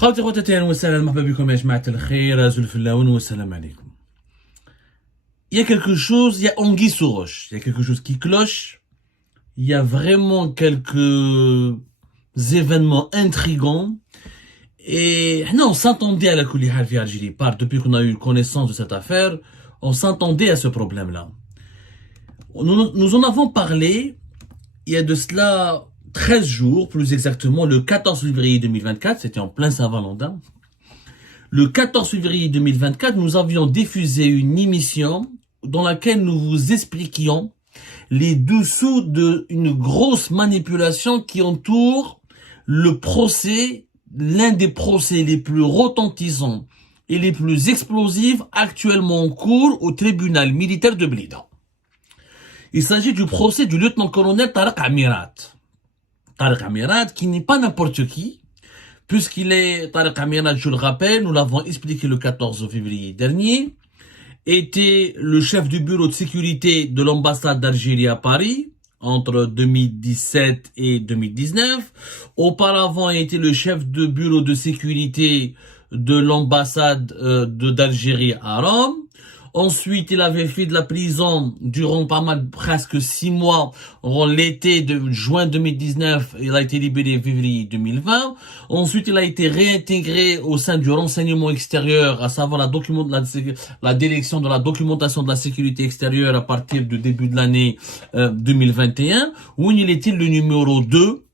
خواتي خواتاتي اهلا وسهلا مرحبا بكم يا جماعة الخير زول الفلاون والسلام عليكم. Il y a quelque chose, il y a anguille sous roche, il y a quelque chose qui cloche, il y a vraiment quelques événements intrigants et on s'attendait à la Koulihal via Algérie par depuis qu'on a eu connaissance de cette affaire, on s'attendait à ce problème-là. Nous en avons parlé il y a de cela 13 jours, plus exactement le 14 février 2024, c'était en plein Saint-Valentin. Le 14 février 2024, nous avions diffusé une émission dans laquelle nous vous expliquions les dessous d'une grosse manipulation qui entoure le procès, l'un des procès les plus retentissants et les plus explosifs actuellement en cours au tribunal militaire de Blida. Il s'agit du procès du lieutenant-colonel Tariq Amirat. Tariq Amirat, qui n'est pas n'importe qui, puisqu'il est, Tariq Amirat, je le rappelle, nous l'avons expliqué le 14 février dernier, était le chef du bureau de sécurité de l'ambassade d'Algérie à Paris, entre 2017 et 2019. Auparavant, il était le chef de bureau de sécurité de l'ambassade d'Algérie à Rome. Ensuite, il avait fait de la prison durant presque 6 mois, en l'été de juin 2019, il a été libéré en février 2020. Ensuite, il a été réintégré au sein du renseignement extérieur, à savoir la direction de la documentation de la sécurité extérieure à partir du début de l'année 2021, où il était le numéro 2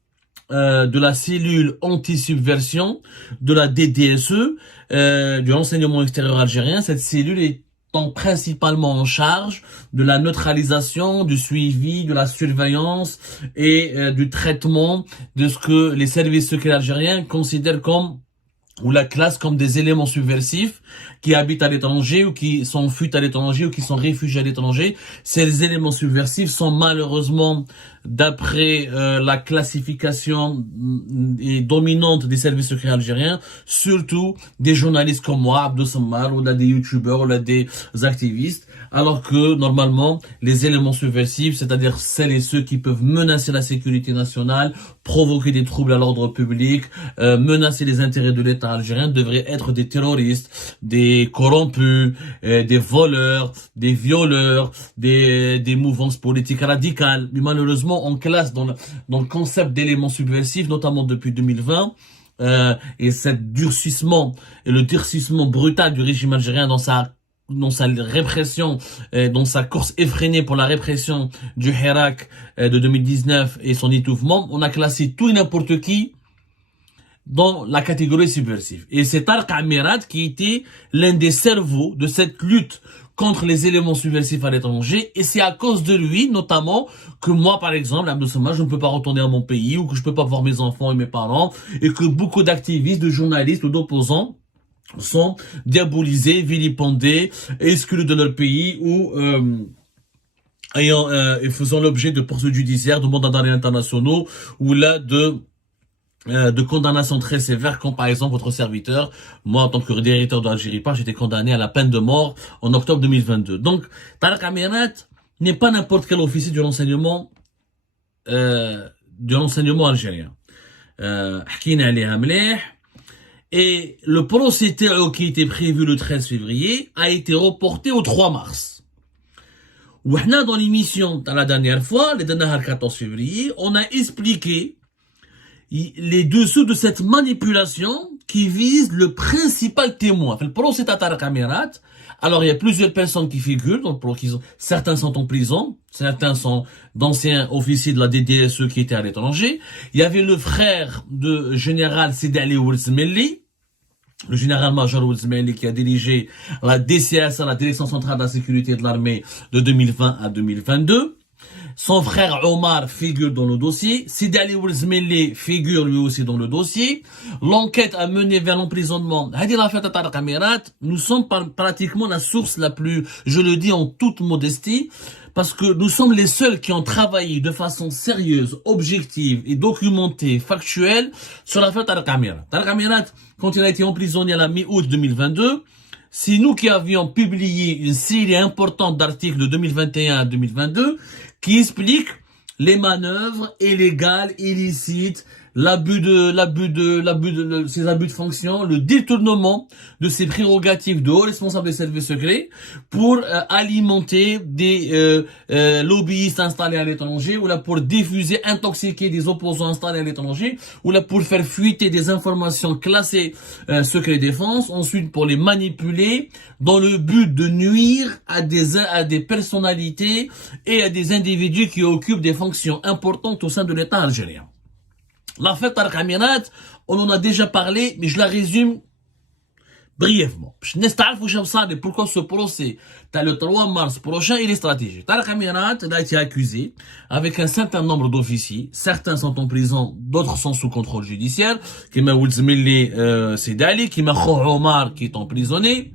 de la cellule anti-subversion de la DDSE, du renseignement extérieur algérien. Cette cellule est principalement en charge de la neutralisation, du suivi, de la surveillance et du traitement de ce que les services secrets algériens considèrent comme ou la classe comme des éléments subversifs qui habitent à l'étranger ou qui s'enfuient à l'étranger ou qui sont réfugiés à l'étranger. Ces éléments subversifs sont malheureusement, d'après la classification dominante des services secrets algériens, surtout des journalistes comme moi, Abdou Sammar, ou là des youtubeurs, ou là des activistes, alors que normalement les éléments subversifs, c'est-à-dire celles et ceux qui peuvent menacer la sécurité nationale, provoquer des troubles à l'ordre public, menacer les intérêts de l'État algérien, devraient être des terroristes, des corrompus, des voleurs, des violeurs, des mouvances politiques radicales. Mais malheureusement, on classe dans le concept d'éléments subversifs, notamment depuis 2020, et cette durcissement et le durcissement brutal du régime algérien dans sa répression, dans sa course effrénée pour la répression du Hirak de 2019 et son étouffement, on a classé tout et n'importe qui dans la catégorie subversive. Et c'est Tariq Amirat qui était l'un des cerveaux de cette lutte contre les éléments subversifs à l'étranger, et c'est à cause de lui, notamment, que moi, par exemple, Abdou Sammar, je ne peux pas retourner à mon pays, ou que je peux pas voir mes enfants et mes parents, et que beaucoup d'activistes, de journalistes ou d'opposants sont diabolisés, vilipendés, exclus de leur pays, ou et faisant l'objet de poursuites judiciaires, de mandats d'arrêt internationaux, ou là de condamnations très sévères, comme par exemple votre serviteur. Moi, en tant que directeur d'Algérie Par, j'étais condamné à la peine de mort en octobre 2022. Donc, Tariq Amirat n'est pas n'importe quel officier du renseignement algérien. Et le procès qui était prévu le 13 février a été reporté au 3 mars. Dans l'émission, la dernière fois, le 14 février, on a expliqué les dessous de cette manipulation qui vise le principal témoin. Le procès de Tariq Amirat. Alors, il y a plusieurs personnes qui figurent. Donc, certains sont en prison. Certains sont d'anciens officiers de la DDSE qui étaient à l'étranger. Il y avait le frère de général Sidi Ali Ouelzmeli, le général-major Ouelzmeli, qui a dirigé la DCSA, la Direction centrale de la sécurité de l'armée, de 2020 à 2022. Son frère Omar figure dans le dossier. Sidi Ali Ouelzmeli figure lui aussi dans le dossier. L'enquête a mené vers l'emprisonnement. Hadi l'affaire de Tariq Amirat, nous sommes pratiquement la source la plus, je le dis en toute modestie, parce que nous sommes les seuls qui ont travaillé de façon sérieuse, objective et documentée, factuelle, sur l'affaire Tariq Amirat. Tariq Amirat, quand il a été emprisonné à la mi-août 2022, c'est nous qui avions publié une série importante d'articles de 2021 à 2022 qui expliquent les manœuvres illégales, illicites, ses abus de fonction, le détournement de ses prérogatives de haut responsable des services secrets pour alimenter des lobbyistes installés à l'étranger, ou là pour diffuser, intoxiquer des opposants installés à l'étranger, ou là pour faire fuiter des informations classées secret défense, ensuite pour les manipuler dans le but de nuire à des personnalités et à des individus qui occupent des fonctions importantes au sein de l'État algérien. L'affaire Tarek Amirat, on en a déjà parlé, mais je la résume brièvement. Pourquoi ce procès, le 3 mars prochain, il est stratégique. Tarek Amirat a été accusé avec un certain nombre d'officiers. Certains sont en prison, d'autres sont sous contrôle judiciaire. Kima Oulzmili Sedali, Kima Kho Omar qui est emprisonné.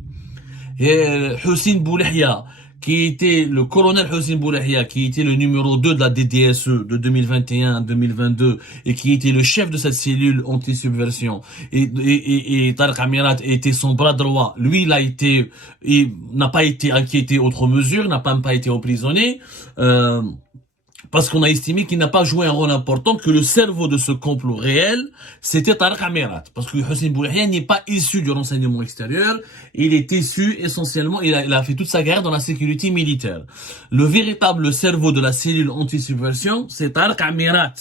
Et Hussein Boulahia, qui était le colonel Hussein Boulahia, qui était le numéro 2 de la DDSE de 2021 à 2022 et qui était le chef de cette cellule anti-subversion. Et Tarek Amirat était son bras droit. Lui, il n'a pas été inquiété outre mesure, n'a même pas été emprisonné. Parce qu'on a estimé qu'il n'a pas joué un rôle important, que le cerveau de ce complot réel, c'était Tarek Amirat. Parce que Hussein Boulahia n'est pas issu du renseignement extérieur, il est issu essentiellement, il a fait toute sa carrière dans la sécurité militaire. Le véritable cerveau de la cellule anti-subversion, c'est Tarek Amirat.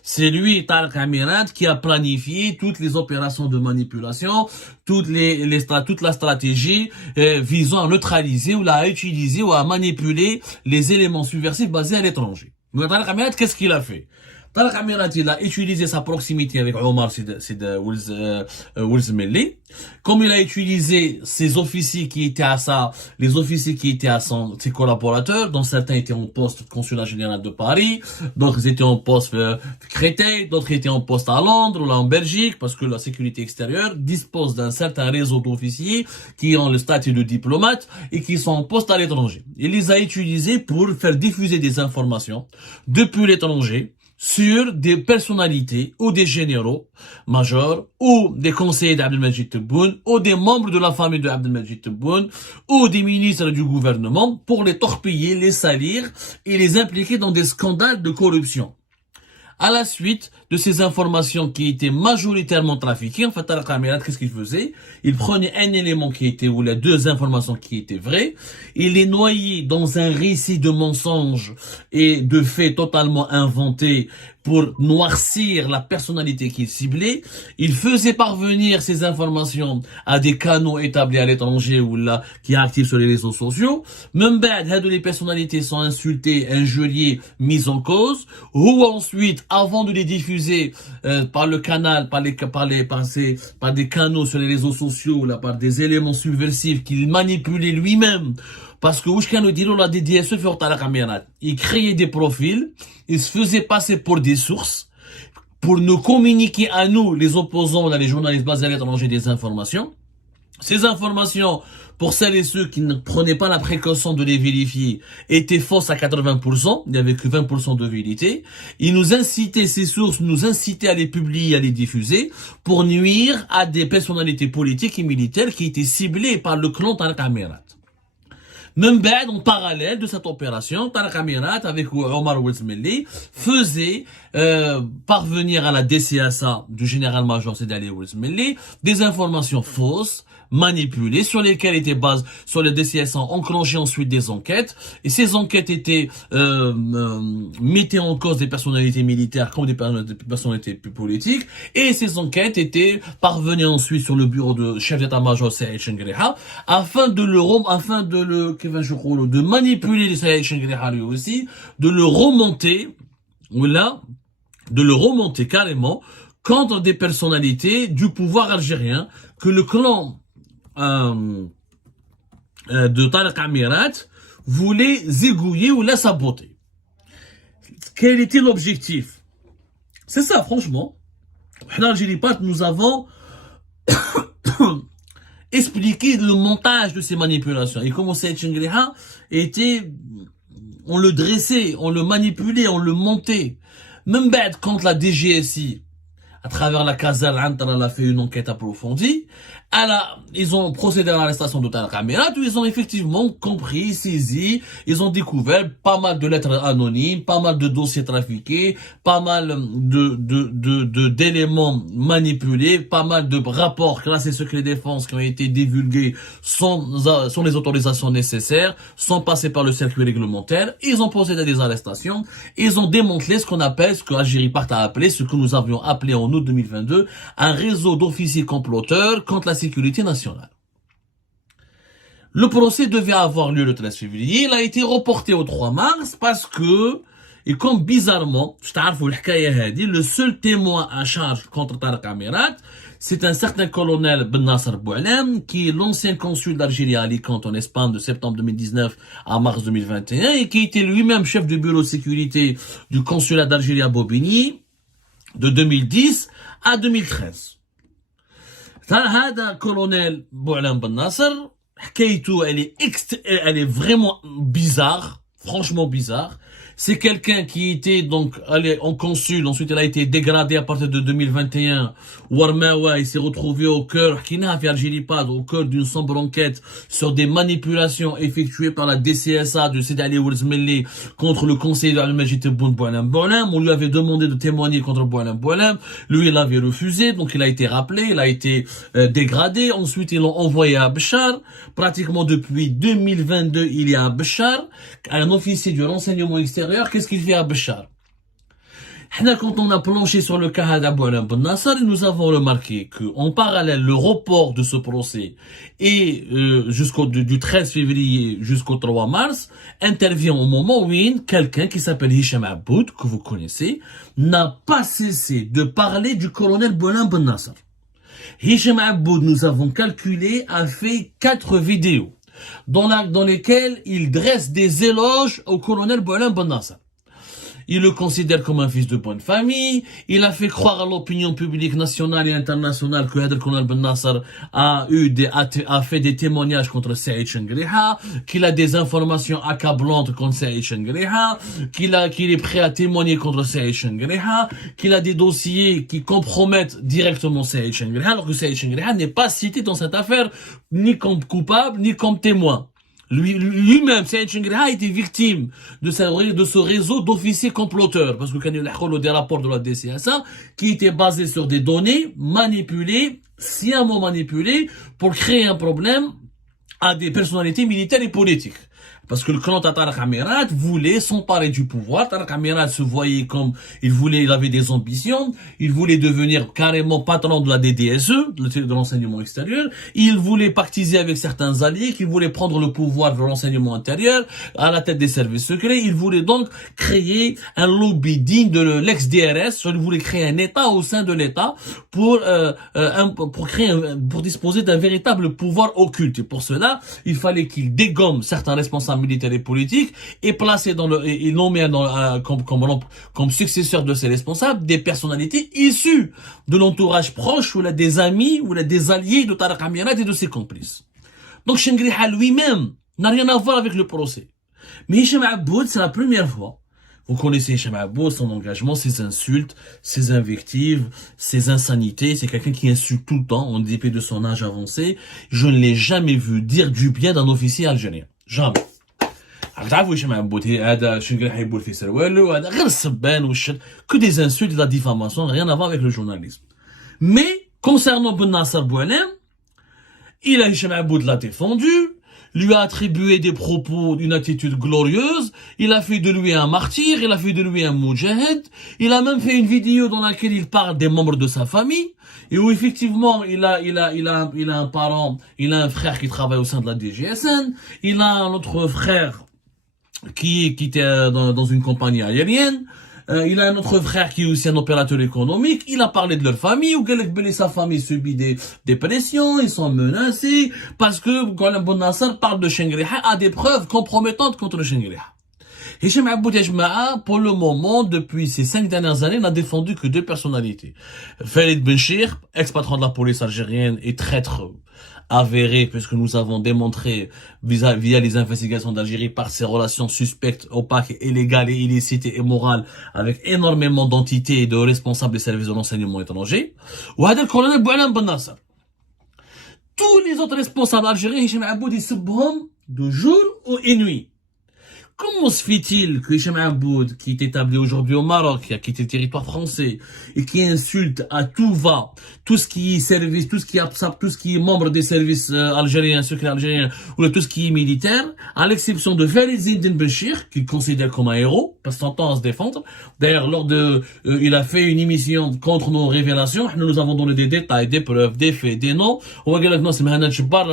C'est lui, Tarek Amirat, qui a planifié toutes les opérations de manipulation, toute la stratégie visant à neutraliser ou à utiliser ou à manipuler les éléments subversifs basés à l'étranger. Mais Tarek Amirat, qu'est-ce qu'il a fait? Tarek Amirat, il a utilisé sa proximité avec Omar Oulzmili, comme il a utilisé ses officiers qui étaient ses collaborateurs, dont certains étaient en poste consulat général de Paris, d'autres étaient en poste Créteil, d'autres étaient en poste à Londres ou là en Belgique, parce que la sécurité extérieure dispose d'un certain réseau d'officiers qui ont le statut de diplomate et qui sont en poste à l'étranger. Il les a utilisés pour faire diffuser des informations depuis l'étranger sur des personnalités ou des généraux majors ou des conseillers d'Abdelmajid Tebboune ou des membres de la famille de Abdelmajid Tebboune ou des ministres du gouvernement pour les torpiller, les salir et les impliquer dans des scandales de corruption. À la suite de ces informations qui étaient majoritairement trafiquées, en fait, Tarek Amirat, qu'est-ce qu'il faisait? Il prenait un élément qui était, ou les deux informations qui étaient vraies, il les noyait dans un récit de mensonges et de faits totalement inventés pour noircir la personnalité qu'il ciblait. Il faisait parvenir ces informations à des canaux établis à l'étranger ou là, qui actifs sur les réseaux sociaux. Même les personnalités sont insultées, injuriées, mises en cause, ou ensuite, avant de les diffuser par le canal, par des canaux sur les réseaux sociaux, là, par des éléments subversifs qu'il manipulait lui-même. Parce que la DDSE fait Tarek Amirat. Il créait des profils, il se faisait passer pour des sources, pour nous communiquer à nous, les opposants, les journalistes basés à l'étranger, des informations. Ces informations, pour celles et ceux qui ne prenaient pas la précaution de les vérifier, étaient fausses à 80%, il n'y avait que 20% de vérité. Ils nous incitaient, ces sources nous incitaient à les publier, à les diffuser, pour nuire à des personnalités politiques et militaires qui étaient ciblées par le clan Tarek Amirat. Même en parallèle de cette opération, Tarek Amirat avec Omar Oulzmili faisait parvenir à la DCSA du général-major Sedali Oulzmili des informations fausses, manipulées, sur lesquelles étaient basées, sur les DCSA enclenchaient ensuite des enquêtes, et ces enquêtes étaient mettaient en cause des personnalités militaires comme des personnalités politiques, et ces enquêtes étaient parvenues ensuite sur le bureau de chef d'état-major Saïd Chengriha, afin de manipuler Saïd Chengriha lui aussi, de le remonter carrément contre des personnalités du pouvoir algérien que le clan de Tarek Amirat voulait zigouiller ou la saboter. Quel était l'objectif? C'est ça, franchement. En Algérie, nous avons expliqué le montage de ces manipulations. Et comment Saïd Chengriha était, on le dressait, on le manipulait, on le montait. Même quand la DGSI à travers la caserne, elle a fait une enquête approfondie. Ils ont procédé à l'arrestation de Tariq Amirat, où ils ont effectivement compris, saisi, ils ont découvert pas mal de lettres anonymes, pas mal de dossiers trafiqués, pas mal d'éléments manipulés, pas mal de rapports classés secret défense qui ont été divulgués sans les autorisations nécessaires, sans passer par le circuit réglementaire. Ils ont procédé à des arrestations, ils ont démantelé ce qu'on appelle, ce que Algérie Part a appelé, ce que nous avions appelé en août 2022, un réseau d'officiers comploteurs contre la sécurité nationale. Le procès devait avoir lieu le 13 février, il a été reporté au 3 mars parce que, et comme bizarrement, le seul témoin à charge contre Tariq Amirat, c'est un certain colonel Ben Nasser Boualem, qui est l'ancien consul d'Algérie à Alicante en Espagne de septembre 2019 à mars 2021 et qui était lui-même chef du bureau de sécurité du consulat d'Algérie à Bobigny de 2010 à 2013. هذا colonel Boualem Ben Nasser, elle est vraiment bizarre, franchement bizarre. C'est quelqu'un qui était donc allé en consul, ensuite il a été dégradé à partir de 2021. Warmawa, il s'est retrouvé au cœur d'une sombre enquête sur des manipulations effectuées par la DCSA de Sidi Ali Ourzmeli contre le conseiller de Al-Majid Boualem. On lui avait demandé de témoigner contre Boualem. Lui, il avait refusé, donc il a été rappelé, il a été dégradé. Ensuite, ils l'ont envoyé à Béchar. Pratiquement depuis 2022, il y a à Béchar, un officier du renseignement extérieur. Qu'est-ce qu'il fait à Béchar? Quand on a planché sur le cas d'Aboualem Ben Nasser, nous avons remarqué qu'en parallèle, le report de ce procès et du 13 février jusqu'au 3 mars intervient au moment où quelqu'un qui s'appelle Hicham Aboud, que vous connaissez, n'a pas cessé de parler du colonel Boualem Ben Nasser. Hicham Aboud, nous avons calculé, a fait 4 vidéos dans lesquelles il dresse des éloges au colonel Boualem Ben Nasser. Il le considère comme un fils de bonne famille. Il a fait croire à l'opinion publique nationale et internationale que Hadr Colonel Ben Nasser a fait des témoignages contre Saïd Chengriha, qu'il a des informations accablantes contre Saïd Chengriha, qu'il est prêt à témoigner contre Saïd Chengriha, qu'il a des dossiers qui compromettent directement Saïd Chengriha, alors que Saïd Chengriha n'est pas cité dans cette affaire, ni comme coupable, ni comme témoin. Lui-même, Saïd Chengriha a été victime de ce réseau d'officiers comploteurs, parce que quand il y a des rapports de la DCSA qui étaient basés sur des données manipulées, sciemment manipulées, pour créer un problème à des personnalités militaires et politiques. Parce que le clan Tariq Amirat voulait s'emparer du pouvoir. Tariq Amirat se voyait comme, il avait des ambitions. Il voulait devenir carrément patron de la DDSE, de l'enseignement extérieur. Il voulait pactiser avec certains alliés, qui voulaient prendre le pouvoir de l'enseignement intérieur, à la tête des services secrets. Il voulait donc créer un lobby digne de l'ex-DRS. Il voulait créer un État au sein de l'État pour disposer d'un véritable pouvoir occulte. Et pour cela, il fallait qu'il dégomme certains responsables militaires et politiques et placer et nommer comme successeur de ces responsables des personnalités issues de l'entourage proche ou là des amis ou là des alliés de Tariq Amirat et de ses complices. Donc Chengriha lui-même n'a rien à voir avec le procès. Mais Hicham Aboud, c'est la première fois. Vous connaissez Hicham Aboud, son engagement, ses insultes, ses invectives, ses insanités. C'est quelqu'un qui insulte tout le temps, en dépit de son âge avancé. Je ne l'ai jamais vu dire du bien d'un officier algérien. Jamais. تعرفوا ايش مع بوتي هذا شنقرح يبول في سروالو هذا غير السبان والشر que des insultes de la diffamation, rien à voir avec le journalisme. Mais concernant Ben Nasser Boualem, Hicham Aboud l'a défendu, lui a attribué des propos d'une attitude glorieuse, il a fait de lui un martyr, il a fait de lui un moudjahid, il a même fait une vidéo dans laquelle il parle des membres de sa famille, et où effectivement il a un parent, il a un frère qui travaille au sein de la DGSN, il a un autre frère qui était dans une compagnie aérienne, il a un autre frère qui est aussi un opérateur économique, il a parlé de leur famille, ou sa famille subit des pressions, ils sont menacés, parce que Boualem Ben Nasser parle de Chengriha à des preuves compromettantes contre Chengriha. Hicham Aboud Yajma'a, pour le moment, depuis ces 5 dernières années, n'a défendu que 2 personnalités. Khalid Benchir, ex-patron de la police algérienne et traître avéré, puisque nous avons démontré via les investigations d'Algérie par ses relations suspectes, opaques, illégales et illicites et immorales avec énormément d'entités et de responsables des services de renseignement étrangers. Ou le colonel Boualem Ben Nasser. Tous les autres responsables algériens, Hicham Aboud, ils se brûlent de jour ou de nuit. Comment se fait-il que Hicham Aboud, qui est établi aujourd'hui au Maroc, qui a quitté le territoire français, et qui insulte à tout va, tout ce qui est service, tout ce qui est APSAP, tout ce qui est membre des services algériens, secrets algériens, ou tout ce qui est militaire, à l'exception de Khalid Zine Benchir, qu'il considère comme un héros, parce qu'il s'entend à se défendre. D'ailleurs, il a fait une émission contre nos révélations, nous avons donné des détails, des preuves, des faits, des noms, on va dire que c'est Mohamed Jabbar,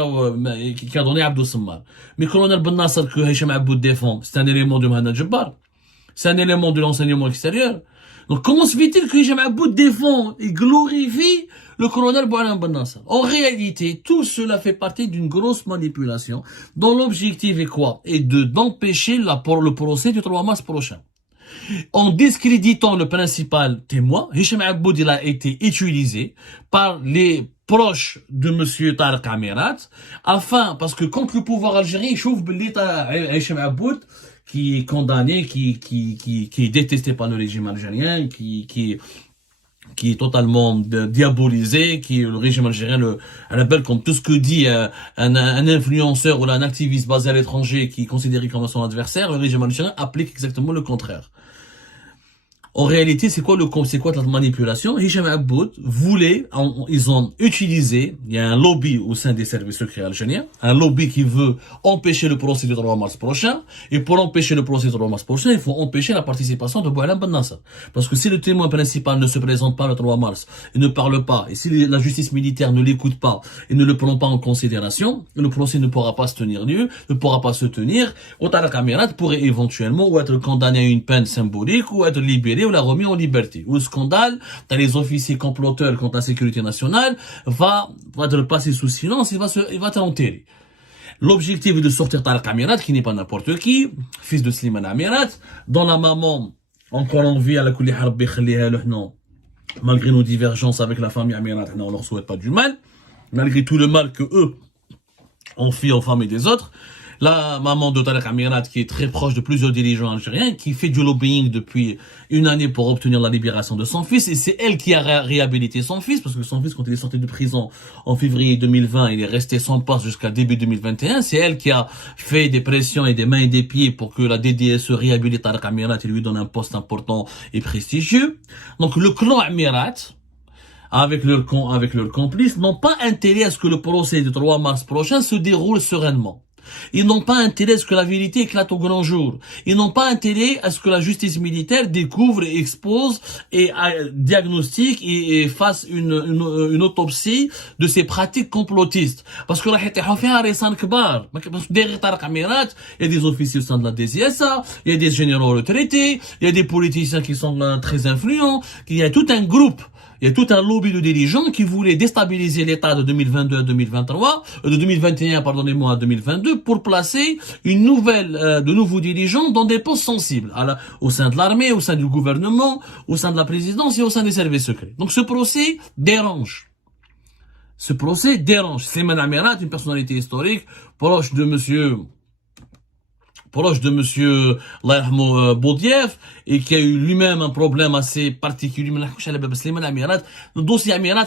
qui a donné Abdou Semmar. Mais colonel Ben Nasser que Hicham Aboud défend, c'est un élément de Mohamed Jabbar. C'est un élément de l'enseignement extérieur. Donc comment se fait-il que Hicham Aboud défend et glorifie le colonel Boualem Ben Nasser? En réalité, tout cela fait partie d'une grosse manipulation dont l'objectif est quoi? Et d'empêcher le procès du 3 mars prochain. En discréditant le principal témoin, Hicham Aboud il a été utilisé par les proche de monsieur Tariq Amirat, parce que contre le pouvoir algérien, il chauffe l'État Hicham Aboud, qui est condamné, qui est détesté par le régime algérien, qui est totalement diabolisé, le régime algérien le appelle comme tout ce que dit un influenceur ou un activiste basé à l'étranger qui est considéré comme son adversaire, le régime algérien applique exactement le contraire. En réalité, c'est quoi la manipulation? Hicham Aboud ils ont utilisé, il y a un lobby au sein des services secrets algériens, un lobby qui veut empêcher le procès du 3 mars prochain, et pour empêcher le procès du 3 mars prochain, il faut empêcher la participation de Boualem Ben Nasser. Parce que si le témoin principal ne se présente pas le 3 mars, et ne parle pas, et si la justice militaire ne l'écoute pas, et ne le prend pas en considération, le procès ne pourra pas se tenir Tariq Amirat pourrait éventuellement ou être condamné à une peine symbolique, ou être libéré, ou la remis en liberté. Ou le scandale, dans les officiers comploteurs contre la sécurité nationale, va être passé sous silence, il va être enterré. L'objectif est de sortir Tariq Amirat, qui n'est pas n'importe qui, fils de Slimane Amirat, dont la maman, encore en vie, à la Kulli Harbi Khaliha Lehno, malgré nos divergences avec la famille Amirat, on leur souhaite pas du mal, malgré tout le mal que eux ont fait aux familles des autres. La maman de Tariq Amirat, qui est très proche de plusieurs dirigeants algériens, qui fait du lobbying depuis une année pour obtenir la libération de son fils, et c'est elle qui a réhabilité son fils, parce que son fils, quand il est sorti de prison en février 2020, il est resté sans poste jusqu'à début 2021, c'est elle qui a fait des pressions et des mains et des pieds pour que la DDSE réhabilite Tariq Amirat et lui donne un poste important et prestigieux. Donc le clan Amirat, avec leurs complices, n'ont pas intérêt à ce que le procès du 3 mars prochain se déroule sereinement. Ils n'ont pas intérêt à ce que la vérité éclate au grand jour. Ils n'ont pas intérêt à ce que la justice militaire découvre et expose et diagnostique et fasse une autopsie de ces pratiques complotistes. Parce que derrière Tariq Amirat, il y a des officiers au sein de la DSA, il y a des généraux retraités, il y a des politiciens qui sont très influents, il y a tout un groupe. Il y a tout un lobby de dirigeants qui voulaient déstabiliser l'État de 2022 à 2023, de 2021, pardonnez-moi, à 2022, pour placer de nouveaux dirigeants dans des postes sensibles, au sein de l'armée, au sein du gouvernement, au sein de la présidence et au sein des services secrets. Donc ce procès dérange. Slimane Amirat, une personnalité historique, proche de monsieur Boudief, et qui a eu lui-même un problème assez particulier. Le dossier Amirat,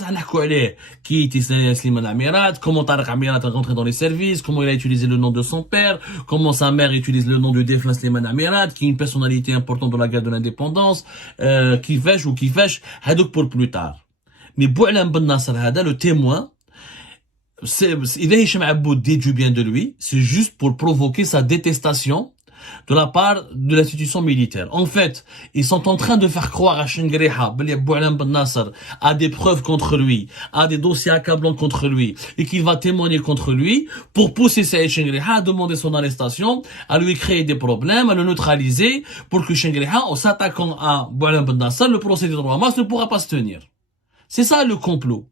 qui était Slimane Amirat, comment Tariq Amirat est rentré dans les services, comment il a utilisé le nom de son père, comment sa mère utilise le nom du défunt Slimane Amirat, qui est une personnalité importante dans la guerre de l'indépendance, qui fêche, hadouk pour plus tard. Mais Boualem Ben Nasser, le témoin, il est Hicham Aboud dit du bien de lui, c'est juste pour provoquer sa détestation de la part de l'institution militaire. En fait, ils sont en train de faire croire à Chengriha, Boualem Ben Nasser, a des preuves contre lui, a des dossiers accablants contre lui, et qu'il va témoigner contre lui pour pousser Saïd Chengriha à demander son arrestation, à lui créer des problèmes, à le neutraliser, pour que Chengriha, en s'attaquant à Boualem Ben Nasser, le procès du 3 mars ne pourra pas se tenir. C'est ça le complot.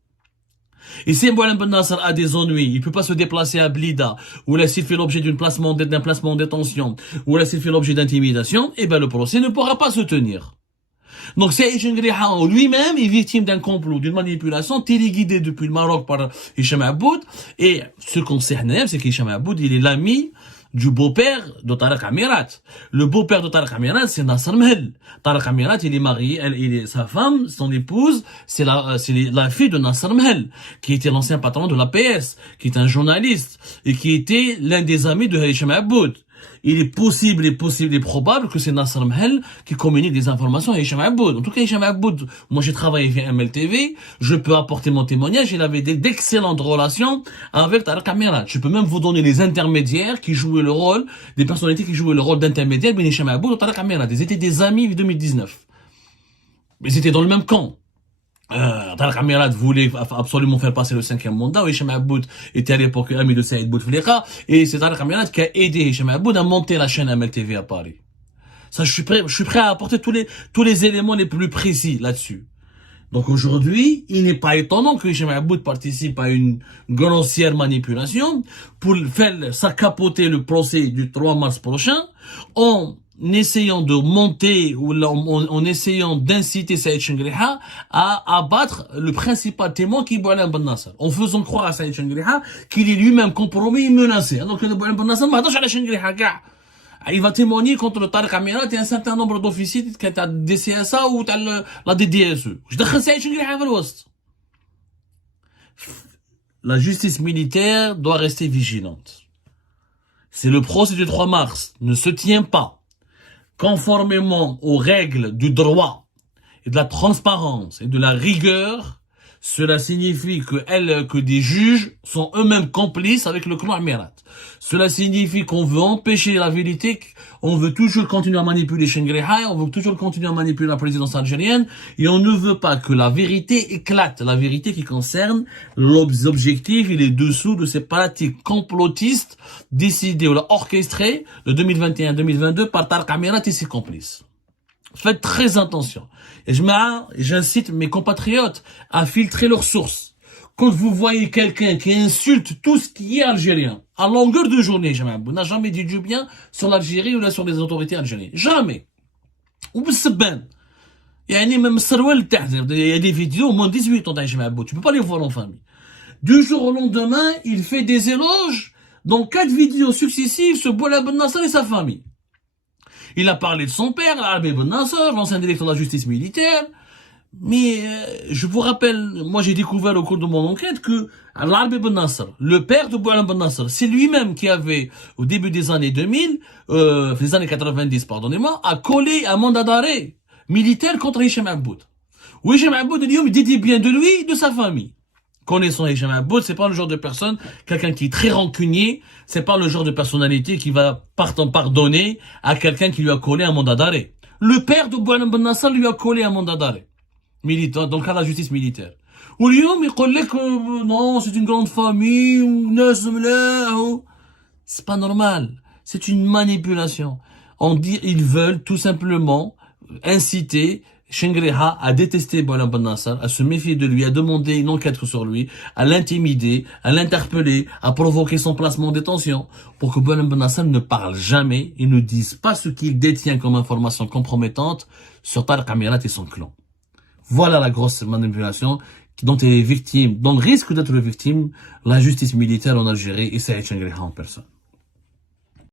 Et si Boualem Ben Nasser a des ennuis, il peut pas se déplacer à Blida, ou là s'il fait l'objet d'un placement en détention, ou là s'il fait l'objet d'intimidation, eh ben le procès ne pourra pas se tenir. Donc c'est Chengriha lui-même est victime d'un complot, d'une manipulation téléguidée depuis le Maroc par Hicham Aboud. Et ce qu'on sait, c'est qu'Hicham Aboud, il est l'ami du beau-père de Tariq Amirat. Le beau-père de Tariq Amirat, c'est Nasser Mhel. Tariq Amirat, il est marié, sa femme, son épouse, c'est la fille de Nasser Mhel, qui était l'ancien patron de l'APS, qui est un journaliste, et qui était l'un des amis de Hicham Aboud. Il est possible et probable que c'est Nasser Mhel qui communique des informations à Hicham Aboud. En tout cas, Hicham Aboud, moi j'ai travaillé avec MLTV, je peux apporter mon témoignage, il avait d'excellentes relations avec Tariq Amirat. Je peux même vous donner les intermédiaires qui jouaient le rôle, des personnalités qui jouaient le rôle d'intermédiaire, ben Hicham Aboud et Tariq Amirat. Ils étaient des amis en 2019. Ils étaient dans le même camp. Tariq Amirat voulait absolument faire passer le 5e mandat. Hicham Aboud était à l'époque ami de Saïd Bouteflika, et c'est Tariq Amirat qui a aidé Hicham Aboud à monter la chaîne MLTV à Paris. Ça, je suis prêt à apporter tous les éléments les plus précis là-dessus. Donc aujourd'hui, il n'est pas étonnant que Hicham Aboud participe à une grossière manipulation pour faire capoter le procès du 3 mars prochain en essayant de monter ou en essayant d'inciter Saïd Chengriha à abattre le principal témoin qui est Boualem Ben Nasser, en faisant croire à Saïd Chengriha qu'il est lui-même compromis et menacé. Donc Boualem Ben Nasser ما هضرش على Chengriha كاع. Il va témoigner contre le Tariq Amirat et un certain nombre d'officiers de la DCSA ou de la DDSE. Je دخل Saïd Chengriha في الوسط. La justice militaire doit rester vigilante. Si le procès du 3 mars ne se tient pas conformément aux règles du droit et de la transparence et de la rigueur, cela signifie que des juges sont eux-mêmes complices avec le clan Amirat. Cela signifie qu'on veut empêcher la vérité, on veut toujours continuer à manipuler Chengriha, on veut toujours continuer à manipuler la présidence algérienne, et on ne veut pas que la vérité éclate, la vérité qui concerne l'objectif et les dessous de ces pratiques complotistes décidées ou orchestrées de 2021-2022 par Tariq Amirat et ses complices. Faites très attention. Et j'incite mes compatriotes à filtrer leurs sources. Quand vous voyez quelqu'un qui insulte tout ce qui est algérien, à longueur de journée, on n'a jamais dit du bien sur l'Algérie ou là sur les autorités algériennes. Jamais. Ou بالسبان. يعني même السروال تاعه, il y a des vidéos au moins 18 ans d'Hicham. Tu peux pas les voir en famille. Du jour au lendemain, il fait des éloges dans 4 vidéos successives sur Boualem Ben Nasser et sa famille. Il a parlé de son père, Albé Ben Nasser, l'ancien directeur de la justice militaire. Mais je vous rappelle, moi j'ai découvert au cours de mon enquête que Albé Ben Nasser, le père de Boualem Ben Nasser, c'est lui-même qui avait, au début des années 2000, les années 90, pardonnez-moi, a collé un mandat d'arrêt militaire contre Hicham Aboud. Où Hicham Aboud, il dit bien de lui et de sa famille. Connaissant Hicham Aboud, c'est pas le genre de personne, quelqu'un qui est très rancunier, c'est pas le genre de personnalité qui va pardonner à quelqu'un qui lui a collé un mandat d'arrêt. Le père de Boualem Ben Nasser lui a collé un mandat d'arrêt militaire, donc à la justice militaire. Ou اليوم يقول لك non, c'est une grande famille, ou ناس ملاح, c'est pas normal. C'est une manipulation. On dit, ils veulent tout simplement inciter Chengriha à détester Boualem Ben Nasser, à se méfier de lui, à demander une enquête sur lui, à l'intimider, à l'interpeller, à provoquer son placement en détention, pour que Boualem Ben Nasser ne parle jamais et ne dise pas ce qu'il détient comme information compromettante sur Tariq Amirat et son clan. Voilà la grosse manipulation dont est victime, dont risque d'être victime la justice militaire en Algérie et Saïd Chengriha en personne.